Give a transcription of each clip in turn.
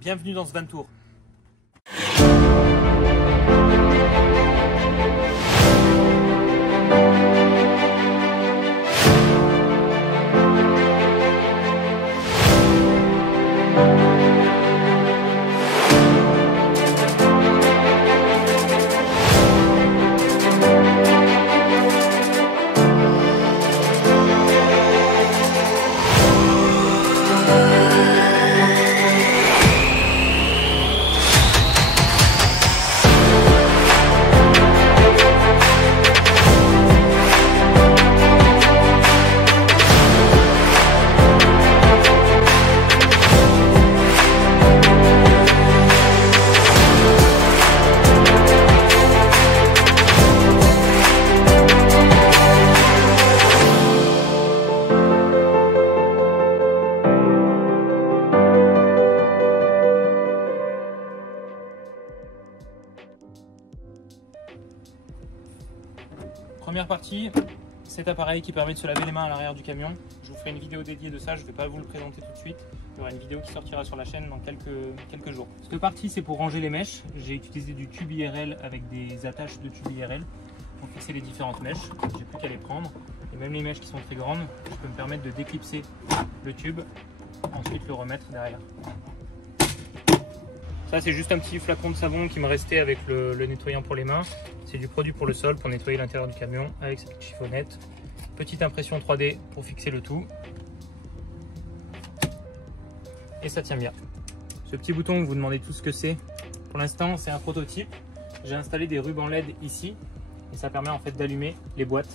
Bienvenue dans ce van tour. Première partie, cet appareil qui permet de se laver les mains à l'arrière du camion. Je vous ferai une vidéo dédiée de ça, je ne vais pas vous le présenter tout de suite. Il y aura une vidéo qui sortira sur la chaîne dans quelques jours. Cette partie, c'est pour ranger les mèches. J'ai utilisé du tube IRL avec des attaches de tube IRL pour fixer les différentes mèches. J'ai plus qu'à les prendre. Et même les mèches qui sont très grandes, je peux me permettre de déclipser le tube, ensuite le remettre derrière. Ça, c'est juste un petit flacon de savon qui me restait avec le nettoyant pour les mains. C'est du produit pour le sol, pour nettoyer l'intérieur du camion avec cette chiffonnette. Petite impression 3D pour fixer le tout. Et ça tient bien. Ce petit bouton, vous vous demandez tout ce que c'est. Pour l'instant, c'est un prototype. J'ai installé des rubans LED ici. Et ça permet en fait d'allumer les boîtes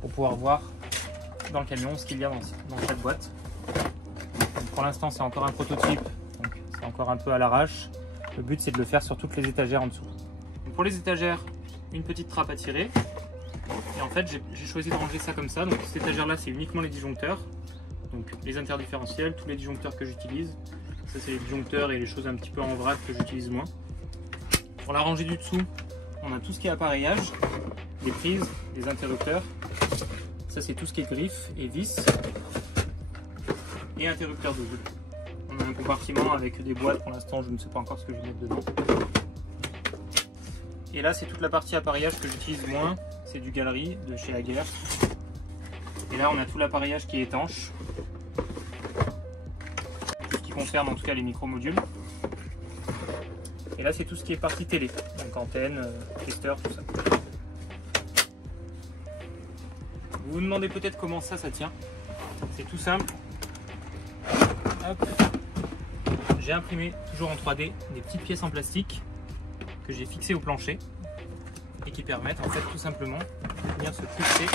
pour pouvoir voir dans le camion ce qu'il y a dans chaque boîte. Donc, pour l'instant, c'est encore un prototype. C'est encore un peu à l'arrache. Le but, c'est de le faire sur toutes les étagères en dessous. Donc pour les étagères, une petite trappe à tirer. Et en fait, j'ai choisi de ranger ça comme ça. Donc cette étagère-là, c'est uniquement les disjoncteurs. Donc les interdifférentiels, tous les disjoncteurs que j'utilise. Ça, c'est les disjoncteurs et les choses un petit peu en vrac que j'utilise moins. Pour la rangée du dessous, on a tout ce qui est appareillage, des prises, des interrupteurs. Ça, c'est tout ce qui est griffes et vis. Et interrupteurs de jeu. On a un compartiment avec des boîtes, pour l'instant je ne sais pas encore ce que je vais mettre dedans. Et là c'est toute la partie appareillage que j'utilise moins, c'est du galerie de chez Hager. Et là on a tout l'appareillage qui est étanche, tout ce qui concerne en tout cas les micro-modules. Et là c'est tout ce qui est partie télé, donc antenne, testeur, tout ça. Vous vous demandez peut-être comment ça tient. C'est tout simple. Hop. J'ai imprimé, toujours en 3D, des petites pièces en plastique que j'ai fixées au plancher et qui permettent en fait tout simplement de venir se fixer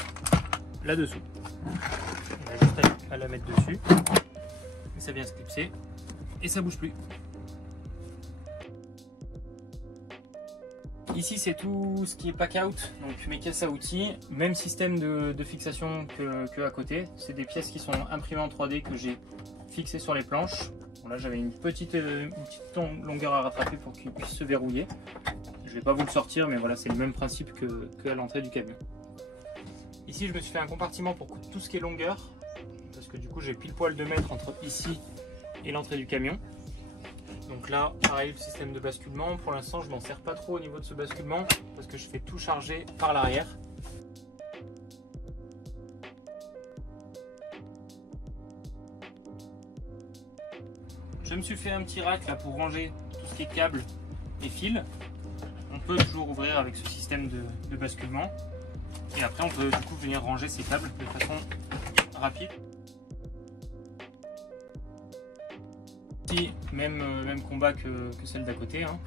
là-dessous. On a juste à la mettre dessus et ça vient se clipser et ça bouge plus. Ici c'est tout ce qui est pack out, donc mes caisses à outils, même système de fixation que à côté. C'est des pièces qui sont imprimées en 3D que j'ai fixées sur les planches. Bon, là j'avais une petite longueur à rattraper pour qu'il puisse se verrouiller. Je ne vais pas vous le sortir, mais voilà, c'est le même principe que à l'entrée du camion. Ici je me suis fait un compartiment pour tout ce qui est longueur, parce que du coup j'ai pile poil 2 mètres entre ici et l'entrée du camion. Donc là, pareil, le système de basculement. Pour l'instant, je m'en sers pas trop au niveau de ce basculement parce que je fais tout charger par l'arrière. Je me suis fait un petit rack là pour ranger tout ce qui est câbles et fils. On peut toujours ouvrir avec ce système de basculement. Et après, on peut du coup venir ranger ces câbles de façon rapide. Même combat que celle d'à côté. Hein.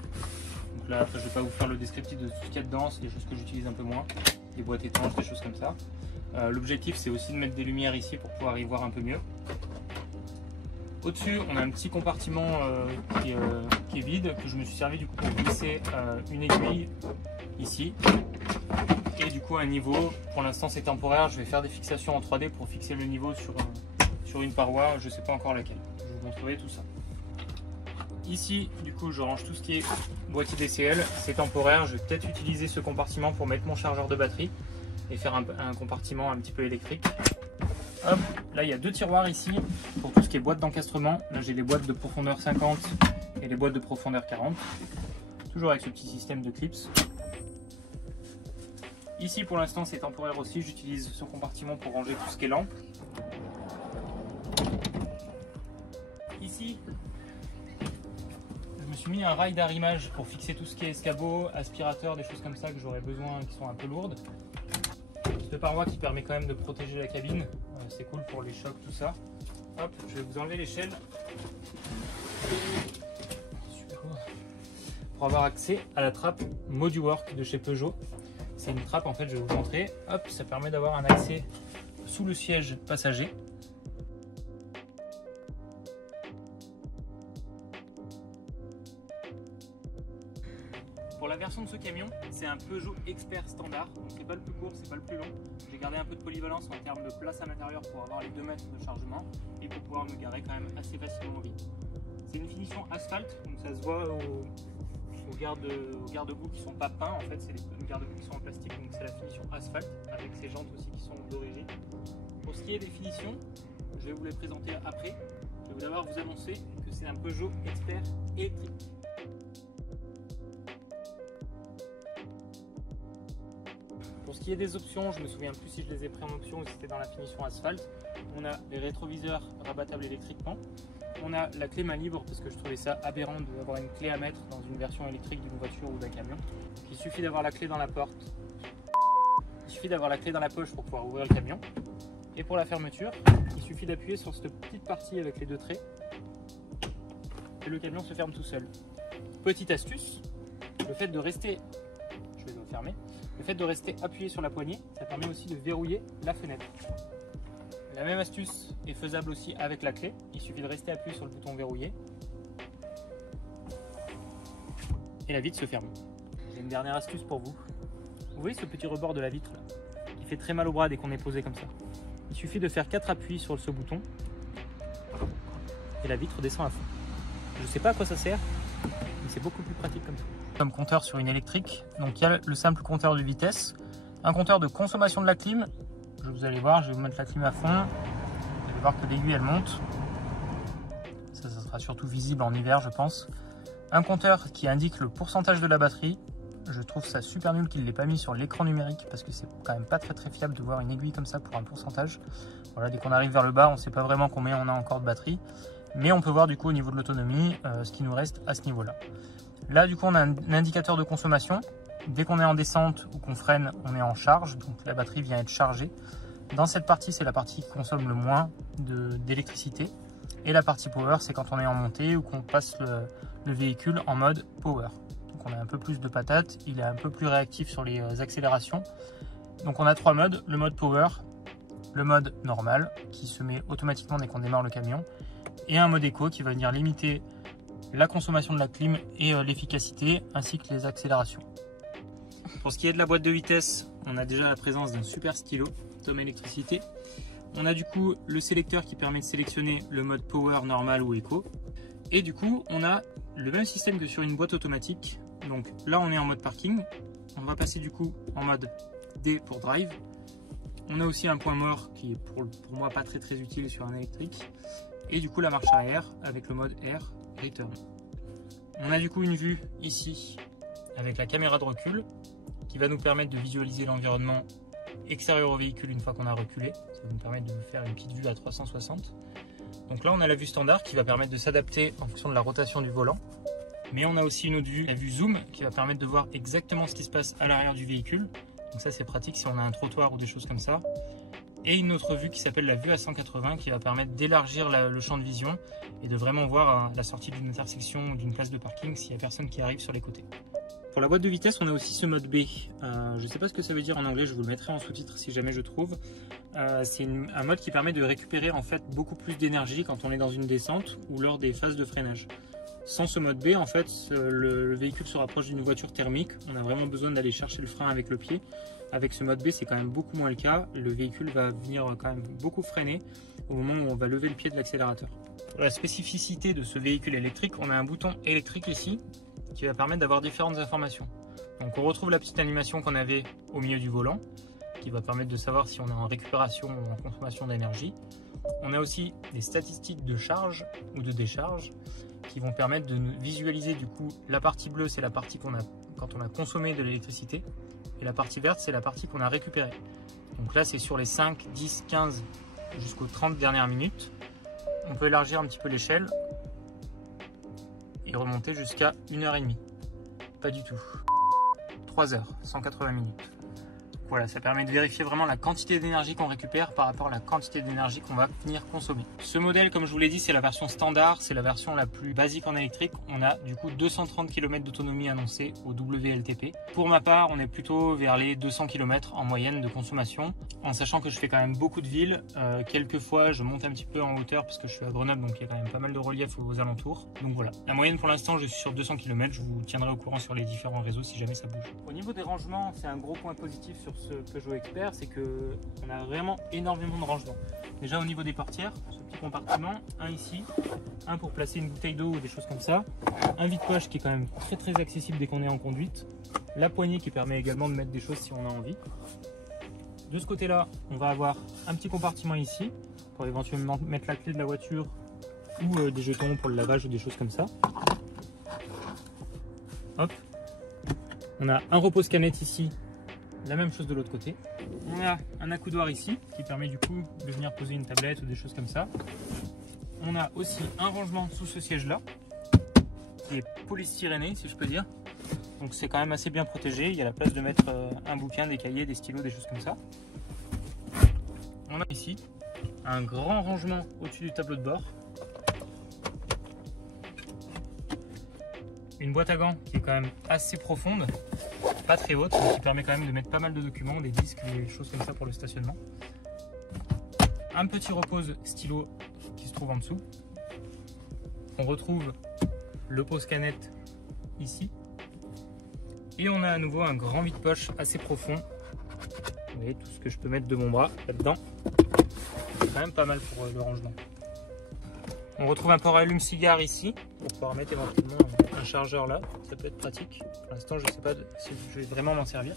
Donc là, après, je ne vais pas vous faire le descriptif de tout ce qu'il y a dedans, c'est des choses que j'utilise un peu moins, des boîtes étanches, des choses comme ça. L'objectif, c'est aussi de mettre des lumières ici pour pouvoir y voir un peu mieux. Au-dessus, on a un petit compartiment qui est vide, que je me suis servi du coup pour glisser une aiguille ici. Et du coup, un niveau, pour l'instant c'est temporaire, je vais faire des fixations en 3D pour fixer le niveau sur une paroi, je ne sais pas encore laquelle. Je vous montrerai tout ça. Ici, du coup, je range tout ce qui est boîtier DCL. C'est temporaire. Je vais peut-être utiliser ce compartiment pour mettre mon chargeur de batterie et faire un compartiment un petit peu électrique. Hop, là il y a deux tiroirs ici pour tout ce qui est boîte d'encastrement. Là j'ai les boîtes de profondeur 50 et les boîtes de profondeur 40. Toujours avec ce petit système de clips. Ici pour l'instant c'est temporaire aussi, j'utilise ce compartiment pour ranger tout ce qui est lampe. Ici, je me suis mis un rail d'arrimage pour fixer tout ce qui est escabeau, aspirateur, des choses comme ça que j'aurais besoin qui sont un peu lourdes. Cette paroi qui permet quand même de protéger la cabine, c'est cool pour les chocs, tout ça. Hop, je vais vous enlever l'échelle pour avoir accès à la trappe Moduwork de chez Peugeot. C'est une trappe, en fait, je vais vous montrer. Hop, ça permet d'avoir un accès sous le siège passager. Pour la version de ce camion, c'est un Peugeot Expert standard, donc c'est pas le plus court, c'est pas le plus long. J'ai gardé un peu de polyvalence en termes de place à l'intérieur pour avoir les 2 mètres de chargement et pour pouvoir me garer quand même assez facilement mobile. C'est une finition asphalte, donc ça se voit aux garde-boue qui sont pas peints, en fait c'est les garde-boue qui sont en plastique, donc c'est la finition asphalte avec ces jantes aussi qui sont d'origine. Pour ce qui est des finitions, je vais vous les présenter après. Je vais d'abord vous annoncer que c'est un Peugeot Expert électrique. Pour ce qui est des options, je me souviens plus si je les ai pris en option ou si c'était dans la finition asphalte. On a les rétroviseurs rabattables électriquement. On a la clé main libre parce que je trouvais ça aberrant d'avoir une clé à mettre dans une version électrique d'une voiture ou d'un camion. Il suffit d'avoir la clé dans la porte. Il suffit d'avoir la clé dans la poche pour pouvoir ouvrir le camion. Et pour la fermeture, il suffit d'appuyer sur cette petite partie avec les 2 traits et le camion se ferme tout seul. Petite astuce, le fait de rester, je vais le fermer, le fait de rester appuyé sur la poignée, ça permet aussi de verrouiller la fenêtre. La même astuce est faisable aussi avec la clé. Il suffit de rester appuyé sur le bouton verrouillé et la vitre se ferme. J'ai une dernière astuce pour vous. Vous voyez ce petit rebord de la vitre là, qui fait très mal au bras dès qu'on est posé comme ça. Il suffit de faire 4 appuis sur ce bouton et la vitre descend à fond. Je ne sais pas à quoi ça sert, mais c'est beaucoup plus pratique comme ça. Comme compteur sur une électrique, donc il y a le simple compteur de vitesse, un compteur de consommation de la clim. Vous allez voir, je vais vous mettre la clim à fond. Vous allez voir que l'aiguille elle monte. Ça sera surtout visible en hiver, je pense. Un compteur qui indique le pourcentage de la batterie. Je trouve ça super nul qu'il ne l'ait pas mis sur l'écran numérique parce que c'est quand même pas très fiable de voir une aiguille comme ça pour un pourcentage. Voilà, dès qu'on arrive vers le bas, on ne sait pas vraiment combien on a encore de batterie. Mais on peut voir du coup au niveau de l'autonomie ce qui nous reste à ce niveau-là. Là, du coup, on a un indicateur de consommation. Dès qu'on est en descente ou qu'on freine, on est en charge, donc la batterie vient être chargée. Dans cette partie, c'est la partie qui consomme le moins d'électricité. Et la partie power, c'est quand on est en montée ou qu'on passe le véhicule en mode power. Donc on a un peu plus de patates, il est un peu plus réactif sur les accélérations. Donc on a 3 modes, le mode power, le mode normal qui se met automatiquement dès qu'on démarre le camion, et un mode éco qui va venir limiter la consommation de la clim et l'efficacité ainsi que les accélérations. Pour ce qui est de la boîte de vitesse, on a déjà la présence d'un super stylo Tom électricité. On a du coup le sélecteur qui permet de sélectionner le mode power, normal ou éco. Et du coup, on a le même système que sur une boîte automatique. Donc là, on est en mode parking. On va passer du coup en mode D pour drive. On a aussi un point mort qui est pour moi pas très utile sur un électrique. Et du coup, la marche arrière avec le mode R, return. On a du coup une vue ici avec la caméra de recul qui va nous permettre de visualiser l'environnement extérieur au véhicule une fois qu'on a reculé. Ça va nous permettre de faire une petite vue à 360. Donc là, on a la vue standard qui va permettre de s'adapter en fonction de la rotation du volant. Mais on a aussi une autre vue, la vue zoom, qui va permettre de voir exactement ce qui se passe à l'arrière du véhicule. Donc ça, c'est pratique si on a un trottoir ou des choses comme ça. Et une autre vue qui s'appelle la vue à 180 qui va permettre d'élargir le champ de vision et de vraiment voir la sortie d'une intersection ou d'une place de parking s'il n'y a personne qui arrive sur les côtés. Pour la boîte de vitesse, on a aussi ce mode B. Je ne sais pas ce que ça veut dire en anglais, je vous le mettrai en sous-titre si jamais je trouve. C'est un mode qui permet de récupérer en fait beaucoup plus d'énergie quand on est dans une descente ou lors des phases de freinage. Sans ce mode B, en fait, le véhicule se rapproche d'une voiture thermique. On a vraiment besoin d'aller chercher le frein avec le pied. Avec ce mode B, c'est quand même beaucoup moins le cas. Le véhicule va venir quand même beaucoup freiner au moment où on va lever le pied de l'accélérateur. Pour la spécificité de ce véhicule électrique, on a un bouton électrique ici qui va permettre d'avoir différentes informations. Donc on retrouve la petite animation qu'on avait au milieu du volant. qui va permettre de savoir si on est en récupération ou en consommation d'énergie. On a aussi des statistiques de charge ou de décharge qui vont permettre de nous visualiser du coup la partie bleue, c'est la partie qu'on a quand on a consommé de l'électricité, et la partie verte, c'est la partie qu'on a récupérée. Donc là, c'est sur les 5, 10, 15 jusqu'aux 30 dernières minutes. On peut élargir un petit peu l'échelle et remonter jusqu'à 1h30. Pas du tout. 3 heures, 180 minutes. Voilà, ça permet de vérifier vraiment la quantité d'énergie qu'on récupère par rapport à la quantité d'énergie qu'on va venir consommer. Ce modèle, comme je vous l'ai dit, c'est la version standard, c'est la version la plus basique en électrique. On a du coup 230 km d'autonomie annoncée au WLTP. Pour ma part, on est plutôt vers les 200 km en moyenne de consommation, en sachant que je fais quand même beaucoup de villes. Quelquefois, je monte un petit peu en hauteur parce que je suis à Grenoble, donc il y a quand même pas mal de relief aux alentours. Donc voilà, la moyenne pour l'instant, je suis sur 200 km. Je vous tiendrai au courant sur les différents réseaux si jamais ça bouge. Au niveau des rangements, c'est un gros point positif sur ce Peugeot Expert, c'est que on a vraiment énormément de rangements. Déjà au niveau des portières, ce petit compartiment, un ici, un pour placer une bouteille d'eau ou des choses comme ça, un vide-poche qui est quand même très accessible dès qu'on est en conduite, la poignée qui permet également de mettre des choses si on a envie. De ce côté-là, on va avoir un petit compartiment ici pour éventuellement mettre la clé de la voiture ou des jetons pour le lavage ou des choses comme ça. Hop. On a un repose-canette ici. La même chose de l'autre côté. On a un accoudoir ici qui permet du coup de venir poser une tablette ou des choses comme ça. On a aussi un rangement sous ce siège là qui est polystyréné si je peux dire. Donc c'est quand même assez bien protégé. Il y a la place de mettre un bouquin, des cahiers, des stylos, des choses comme ça. On a ici un grand rangement au-dessus du tableau de bord. Une boîte à gants qui est quand même assez profonde, pas très haute, mais qui permet quand même de mettre pas mal de documents, des disques, des choses comme ça pour le stationnement. Un petit repose stylo qui se trouve en dessous. On retrouve le pose-canette ici. Et on a à nouveau un grand vide-poche assez profond. Vous voyez tout ce que je peux mettre de mon bras là-dedans. C'est quand même pas mal pour le rangement. On retrouve un port allume-cigare ici pour pouvoir mettre éventuellement un chargeur là, ça peut être pratique. Pour l'instant, je ne sais pas si je vais vraiment m'en servir.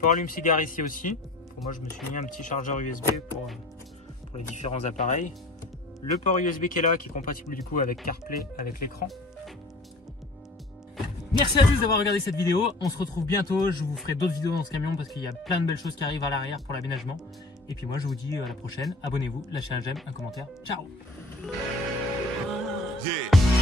Port allume-cigare ici aussi. Pour moi, je me suis mis un petit chargeur USB pour les différents appareils. Le port USB qui est là, qui est compatible du coup avec CarPlay, avec l'écran. Merci à tous d'avoir regardé cette vidéo. On se retrouve bientôt. Je vous ferai d'autres vidéos dans ce camion parce qu'il y a plein de belles choses qui arrivent à l'arrière pour l'aménagement. Et puis moi, je vous dis à la prochaine. Abonnez-vous, lâchez un j'aime, un commentaire. Ciao! Yeah.